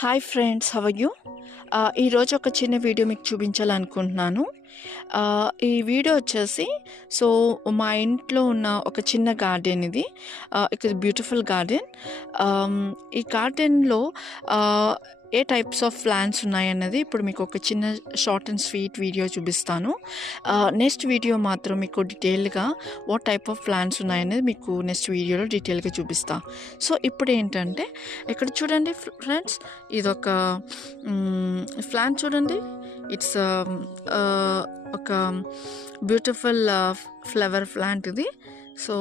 Hi friends, how are you? ఈరోజు ఒక చిన్న వీడియో మీకు చూపించాలనుకుంటున్నాను. ఈ వీడియో వచ్చేసి మా ఇంట్లో ఉన్న ఒక చిన్న గార్డెన్ ఇది. It's beautiful garden. ఈ గార్డెన్లో ఏ టైప్స్ ఆఫ్ ప్లాంట్స్ ఉన్నాయన్నది ఇప్పుడు మీకు ఒక చిన్న షార్ట్ అండ్ స్వీట్ వీడియో చూపిస్తాను. నెక్స్ట్ వీడియో మాత్రం మీకు డీటెయిల్గా వాట్ టైప్ ఆఫ్ ప్లాంట్స్ ఉన్నాయనేది మీకు నెక్స్ట్ వీడియోలో డీటెయిల్గా చూపిస్తాను. సో ఇప్పుడు ఏంటంటే ఇక్కడ చూడండి ఫ్రెండ్స్, ఇదొక ప్లాంట్ చూడండి. ఇట్స్ ఒక బ్యూటిఫుల్ ఫ్లవర్ ప్లాంట్ ఇది. సో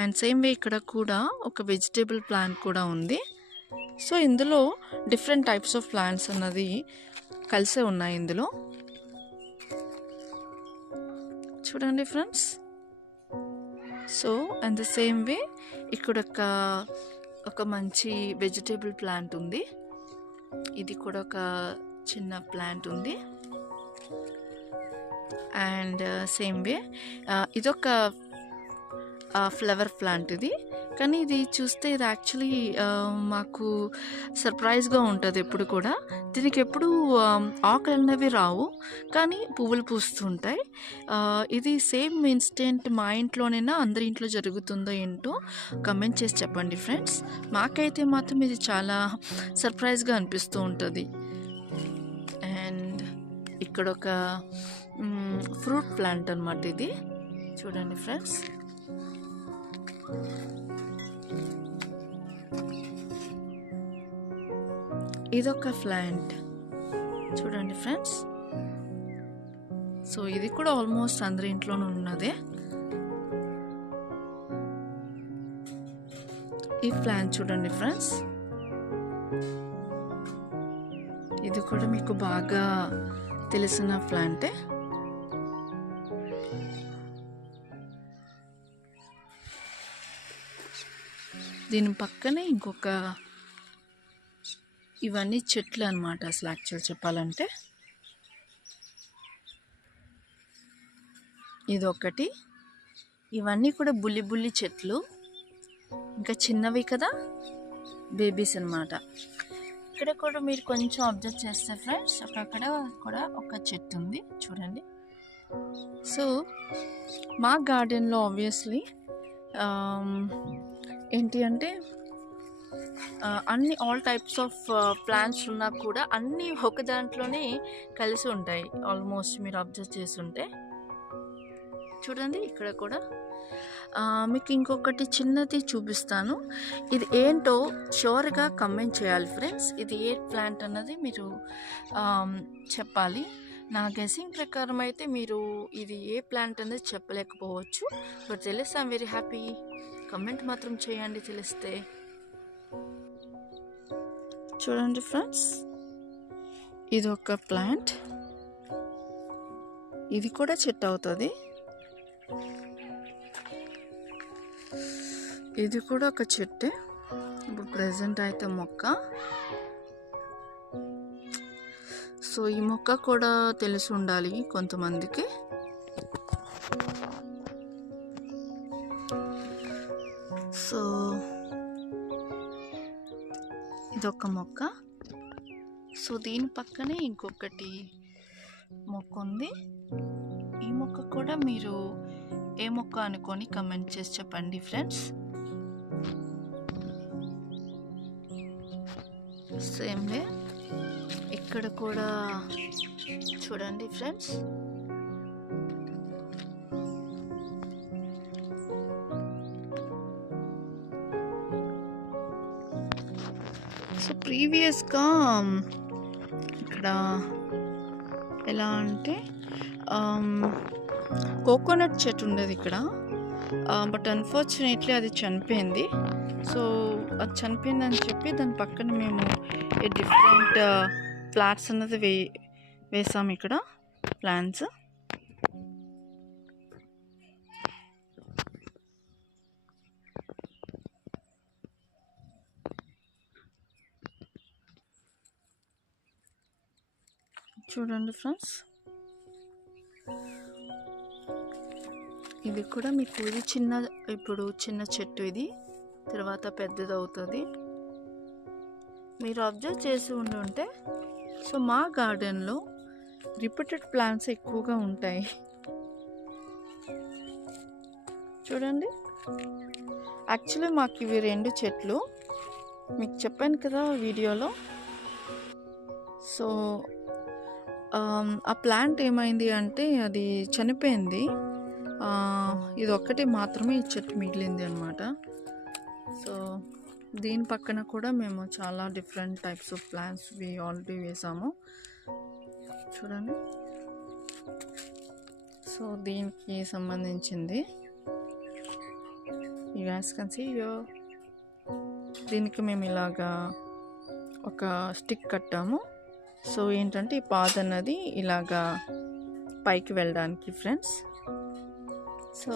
అండ్ సేమ్ వే ఇక్కడ కూడా ఒక వెజిటేబుల్ ప్లాంట్ కూడా ఉంది. సో ఇందులో డిఫరెంట్ టైప్స్ ఆఫ్ ప్లాంట్స్ అన్నది కలిసే ఉన్నాయి ఇందులో. చూడండి friends. So and the same way ఇక్కడ ఒక మంచి వెజిటేబుల్ ప్లాంట్ ఉంది. ఇది కూడా ఒక చిన్న ప్లాంట్ ఉంది. అండ్ సేమ్ వే ఇదొక ఫ్లవర్ ప్లాంట్ ఇది. కానీ ఇది చూస్తే ఇది యాక్చువల్లీ మాకు సర్ప్రైజ్గా ఉంటుంది. ఎప్పుడు కూడా దీనికి ఎప్పుడు ఆకులు అనేవి రావు, కానీ పువ్వులు పూస్తుంటాయి. ఇది సేమ్ ఇన్స్టెంట్ మా ఇంట్లోనైనా అందరి ఇంట్లో జరుగుతుందో ఏంటో కమెంట్ చేసి చెప్పండి ఫ్రెండ్స్. మాకైతే మాత్రం ఇది చాలా సర్ప్రైజ్గా అనిపిస్తూ ఉంటుంది. అండ్ ఇక్కడ ఒక ఫ్రూట్ ప్లాంట్ అన్నమాట ఇది. చూడండి ఫ్రెండ్స్. ఇదొక ప్లాంట్ చూడండి ఫ్రెండ్స్. సో ఇది కూడా ఆల్మోస్ట్ అందరి ఇంట్లోనూ ఉన్నదే. ఈ ప్లాంట్ చూడండి ఫ్రెండ్స్. ఇది కూడా మీకు బాగా తెలిసిన ప్లాంటే. దీని పక్కనే ఇంకొక, ఇవన్నీ చెట్లు అన్నమాట అసలు యాక్చువల్ చెప్పాలంటే. ఇదొకటి. ఇవన్నీ కూడా బుల్లి చెట్లు, ఇంకా చిన్నవి కదా, బేబీస్ అన్నమాట. ఇక్కడ కూడా మీరు కొంచెం అబ్జర్వ్ చేస్తే ఫ్రెండ్స్, అక్కడ కూడా ఒక చెట్టు ఉంది చూడండి. సో మా గార్డెన్లో ఆబ్వియస్లీ ఏంటి అంటే అన్ని ఆల్ టైప్స్ ఆఫ్ ప్లాంట్స్ ఉన్నా కూడా అన్నీ ఒక దాంట్లోనే కలిసి ఉంటాయి ఆల్మోస్ట్. మీరు అబ్జర్వ్ చేస్తుంటే చూడండి. ఇక్కడ కూడా మీకు ఇంకొకటి చిన్నది చూపిస్తాను. ఇది ఏంటో షూర్గా కమెంట్ చేయాలి ఫ్రెండ్స్. ఇది ఏ ప్లాంట్ అన్నది మీరు చెప్పాలి. నా గెస్సింగ్ ప్రకారం అయితే మీరు ఇది ఏ ప్లాంట్ అనేది చెప్పలేకపోవచ్చు, బట్ తెలిస్తే ఐమ్ వెరీ హ్యాపీ. కమెంట్ మాత్రం చేయండి తెలిస్తే. చూడండి ఫ్రెండ్స్, ఇది ఒక ప్లాంట్. ఇది కూడా చెట్టు అవుతుంది. ఇది కూడా ఒక చెట్టే. ఇప్పుడు ప్రెజెంట్ అయితే మొక్క. సో ఈ మొక్క కూడా తెలిసి ఉండాలి కొంతమందికి. సో ఇదొక మొక్క. సో దీని పక్కనే ఇంకొకటి మొక్క ఉంది. ఈ మొక్క కూడా మీరు ఏ మొక్క అనుకొని కమెంట్ చేసి చెప్పండి ఫ్రెండ్స్. సేమ్ వే ఇక్కడ కూడా చూడండి ఫ్రెండ్స్. సో ప్రీవియస్గా ఇక్కడ ఎలా అంటే కోకోనట్ చెట్టు ఉండేది ఇక్కడ, బట్ అన్ఫార్చునేట్లీ అది చనిపోయింది. సో అది చనిపోయిందని చెప్పి దాని పక్కన మేము డిఫరెంట్ ప్లాంట్స్ అన్నది వేసాము ఇక్కడ ప్లాంట్స్. చూడండి ఫ్రెండ్స్. ఇది కూడా మీకు ఇది ఇప్పుడు చిన్న చెట్టు, ఇది తర్వాత పెద్దది అవుతుంది. మీరు అబ్జర్వ్ చేసి ఉంటే సో మా గార్డెన్లో రిపీటెడ్ ప్లాంట్స్ ఎక్కువగా ఉంటాయి. చూడండి, యాక్చువల్లీ మాకు ఇవి 2 చెట్లు మీకు చెప్పాను కదా వీడియోలో. సో ఆ ప్లాంట్ ఏమైంది అంటే అది చనిపోయింది. ఇది ఒక్కటి మాత్రమే ఈ చెట్టు మిగిలింది అనమాట. సో దీని పక్కన కూడా మేము చాలా different types of plants already వేసాము. చూడండి, సో దీనికి సంబంధించింది you guys can see here. దీనికి మేము ఇలాగా ఒక స్టిక్ కట్టాము. సో ఏంటంటే ఈ పాత్ అన్నది ఇలాగా పైకి వెళ్ళడానికి ఫ్రెండ్స్. సో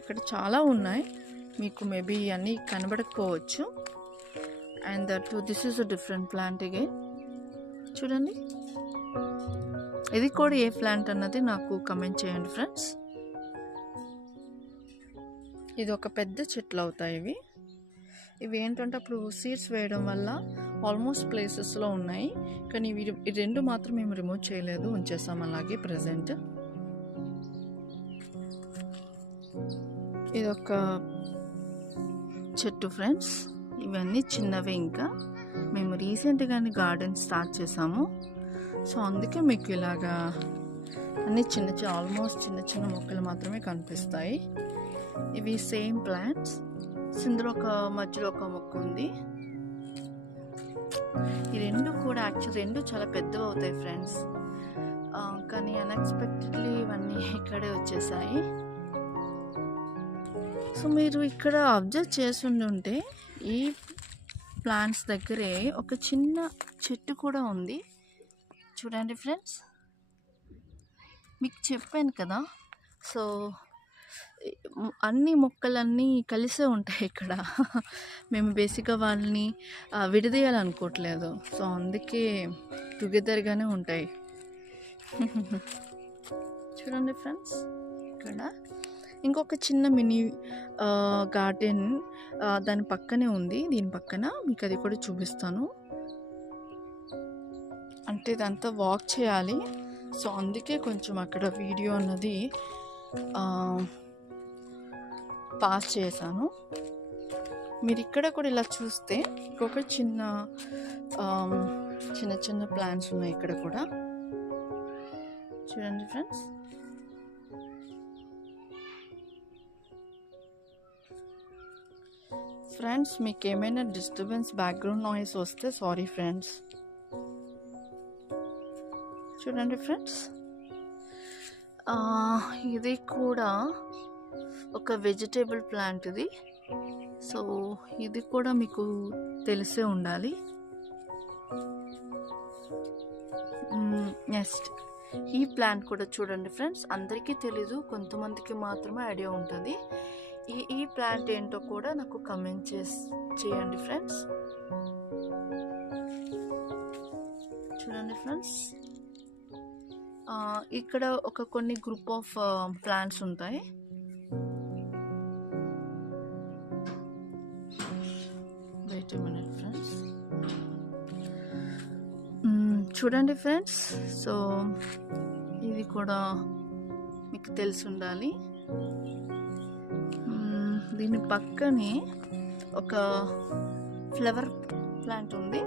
ఇక్కడ చాలా ఉన్నాయి, మీకు మేబీ అన్నీ కనబడకపోవచ్చు. And that this is a different plant again. చూడండి, ఇది కూడా ఏ ప్లాంట్ అన్నది నాకు కమెంట్ చేయండి ఫ్రెండ్స్. ఇది ఒక పెద్ద చెట్లు అవుతాయి. ఇవి ఏంటంటే అప్పుడు సీడ్స్ వేయడం వల్ల ఆల్మోస్ట్ ప్లేసెస్లో ఉన్నాయి, కానీ ఇవి 2 మాత్రం మేము రిమూవ్ చేయలేదు, ఉంచేసాం అలాగే ప్రజెంట్. ఇది ఒక చెట్టు ఫ్రెండ్స్. ఇవన్నీ చిన్నవే, ఇంకా మేము రీసెంట్గానే గార్డెన్ స్టార్ట్ చేసాము. సో అందుకే మీకు ఇలాగా అన్నీ ఆల్మోస్ట్ చిన్న మొక్కలు మాత్రమే కనిపిస్తాయి. ఇవి సేమ్ ప్లాంట్స్. ఇందులో మధ్యలో ఒక మొక్క ఉంది. ఈ 2 కూడా యాక్చువల్లీ 2 చాలా పెద్దవి అవుతాయి ఫ్రెండ్స్, కానీ అన్ఎక్స్పెక్టెడ్లీ ఇవన్నీ ఇక్కడే వచ్చేసాయి. సో మీరు ఇక్కడ అబ్జర్వ్ చేసి ఉంటే ఈ ప్లాంట్స్ దగ్గరే ఒక చిన్న చెట్టు కూడా ఉంది. చూడండి ఫ్రెండ్స్, మీకు చెప్పాను కదా. సో అన్ని మొక్కలన్నీ కలిసే ఉంటాయి ఇక్కడ. మేము బేసిక్గా వాళ్ళని విడదీయాలనుకోవట్లేదు, సో అందుకే టుగెదర్గానే ఉంటాయి. చూడండి ఫ్రెండ్స్, ఇక్కడ ఇంకొక చిన్న మినీ గార్డెన్ దాని పక్కనే ఉంది. దీని పక్కన మీకు అది కూడా చూపిస్తాను. అంటే ఇదంతా వాక్ చేయాలి, సో అందుకే కొంచెం అక్కడ వీడియో అన్నది పాస్ చేశాను. మీరు ఇక్కడ కూడా ఇలా చూస్తే ఇంకొక చిన్న ప్లాంట్స్ ఉన్నాయి ఇక్కడ కూడా. చూడండి ఫ్రెండ్స్, మీకు ఏమైనా డిస్టర్బెన్స్ బ్యాక్గ్రౌండ్ నాయిస్ వస్తే సారీ ఫ్రెండ్స్. చూడండి ఫ్రెండ్స్, ఇది కూడా ఒక వెజిటేబుల్ ప్లాంట్ ఇది. సో ఇది కూడా మీకు తెలిసే ఉండాలి. నెక్స్ట్ ఈ ప్లాంట్ కూడా చూడండి ఫ్రెండ్స్, అందరికీ తెలీదు, కొంతమందికి మాత్రమే ఐడియా ఉంటుంది. ఈ ప్లాంట్ ఏంటో కూడా నాకు కమెంట్ చేయండి ఫ్రెండ్స్. చూడండి ఫ్రెండ్స్, ఇక్కడ కొన్ని గ్రూప్ ఆఫ్ ప్లాంట్స్ ఉంటాయి. Wait a minute friends. చూడండి ఫ్రెండ్స్, సో ఇది కూడా మీకు తెలిసి ఉండాలి. దీని పక్కనే ఒక ఫ్లవర్ ప్లాంట్ ఉంది.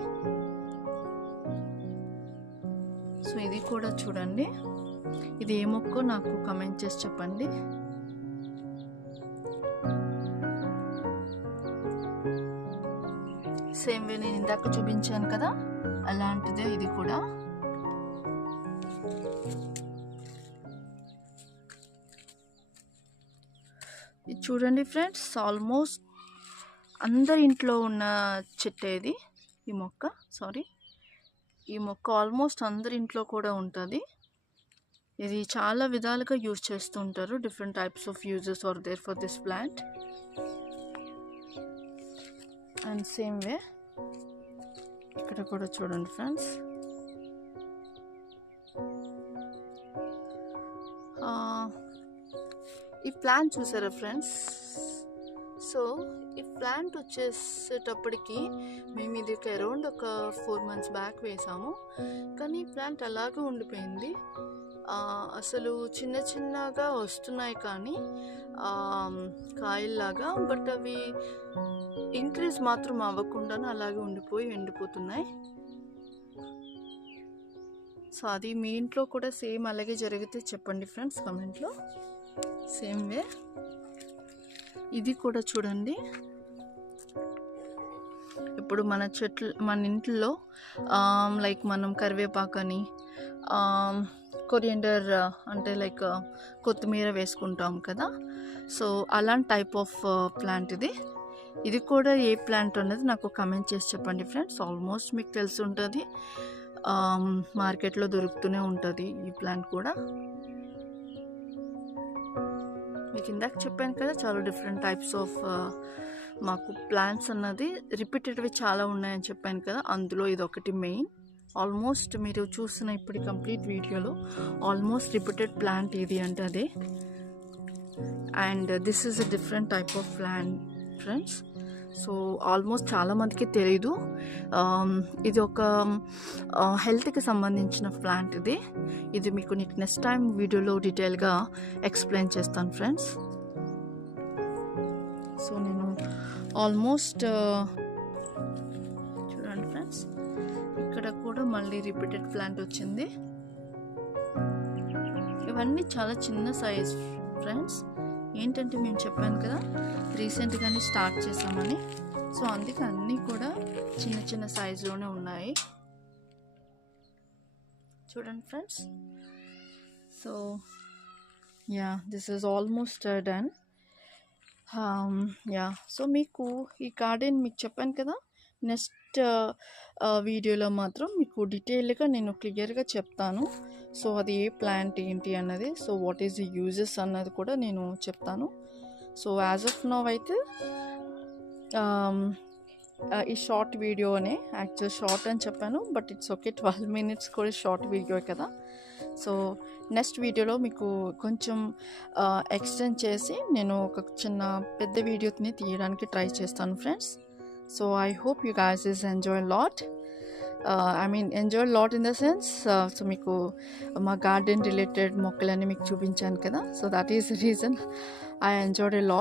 సో ఇది కూడా చూడండి, ఇది ఏ మొక్కో నాకు కమెంట్ చేసి చెప్పండి. సేమ్ వే నేను ఇందాక చూపించాను కదా, అలాంటిదే ఇది కూడా. ఇది చూడండి ఫ్రెండ్స్, ఆల్మోస్ట్ అందరి ఇంట్లో ఉన్న చెట్టే ఇది. ఈ మొక్క ఆల్మోస్ట్ అందరి ఇంట్లో కూడా ఉంటుంది. ఇది చాలా విధాలుగా యూజ్ చేస్తూ ఉంటారు. Different types of uses are there for this plant. And same way ఇక్కడ కూడా చూడండి ఫ్రెండ్స్, ఈ ప్లాంట్ చూసారా ఫ్రెండ్స్. సో ఈ ప్లాంట్ వచ్చేసేటప్పటికి మేము ఇది అరౌండ్ ఒక 4 months బ్యాక్ వేసాము, కానీ ఈ ప్లాంట్ అలాగే ఉండిపోయింది. అసలు చిన్న చిన్నగా వస్తున్నాయి కానీ కాయల్లాగా, బట్ అవి ఇంక్రీజ్ మాత్రం అవ్వకుండానే అలాగే ఉండిపోయి ఎండిపోతున్నాయి. సో అది మీ ఇంట్లో కూడా సేమ్ అలాగే జరిగితే చెప్పండి ఫ్రెండ్స్ కామెంట్లో. సేమ్ వే ఇది కూడా చూడండి. ఇప్పుడు మన ఇంట్లో లైక్ మనం కరివేపాకని, కొరియండర్ అంటే లైక్ కొత్తిమీర వేసుకుంటాం కదా, సో అలాంటి టైప్ ఆఫ్ ప్లాంట్ ఇది కూడా ఏ ప్లాంట్ అనేది నాకు కమెంట్ చేసి చెప్పండి ఫ్రెండ్స్. ఆల్మోస్ట్ మీకు తెలిసి ఉంటుంది, మార్కెట్లో దొరుకుతూనే ఉంటుంది ఈ ప్లాంట్ కూడా. మీకు ఇందాక చెప్పాను కదా, చాలా డిఫరెంట్ టైప్స్ ఆఫ్ మాకు ప్లాంట్స్ అన్నది రిపీటెడ్వి చాలా ఉన్నాయని చెప్పాను కదా, అందులో ఇది ఒకటి మెయిన్. ఆల్మోస్ట్ మీరు చూసిన ఇప్పుడు కంప్లీట్ వీడియోలో ఆల్మోస్ట్ రిపీటెడ్ ప్లాంట్ ఇది అంటే అదే. And this is a different type of plant friends. So almost చాలామందికి తెలీదు, ఇది ఒక హెల్త్కి సంబంధించిన ప్లాంట్ ఇది మీకు నెక్స్ట్ టైం వీడియోలో డీటెయిల్గా ఎక్స్ప్లెయిన్ చేస్తాను ఫ్రెండ్స్. సో నేను ఆల్మోస్ట్ చూడండి ఫ్రెండ్స్, ఇక్కడ కూడా మళ్ళీ రిపీటెడ్ ప్లాంట్ వచ్చింది. ఇవన్నీ చాలా చిన్న సైజ్ ఫ్రెండ్స్. ఏంటంటే మేము చెప్పాను కదా రీసెంట్గానే స్టార్ట్ చేసామని, సో అందుకే అన్నీ కూడా చిన్న చిన్న సైజులోనే ఉన్నాయి. చూడండి friends. So yeah, this is almost done. Yeah, so మీకు ఈ గార్డెన్ మీకు చెప్పాను కదా, నెక్స్ట్ వీడియోలో మాత్రం మీకు డీటెయిల్గా నేను క్లియర్గా చెప్తాను. సో అది ఏ ప్లాంట్ ఏంటి అన్నది, so what is the uses అన్నది కూడా నేను చెప్తాను. సో యాజ్ ఆఫ్ నౌ అయితే ఈ షార్ట్ వీడియోనే, యాక్చువల్ షార్ట్ అని చెప్పాను, బట్ ఇట్స్ ఓకే, 12 minutes కూడా షార్ట్ వీడియో కదా. సో నెక్స్ట్ వీడియోలో మీకు కొంచెం ఎక్స్టెండ్ చేసి నేను ఒక చిన్న పెద్ద వీడియోని తీయడానికి ట్రై చేస్తాను friends. So I hope you guys is enjoy lot. Enjoy lot in the sense, so మీకు మా గార్డెన్ రిలేటెడ్ మొక్కలన్నీ మీకు చూపించాను కదా, so that is the reason I enjoyed a lot.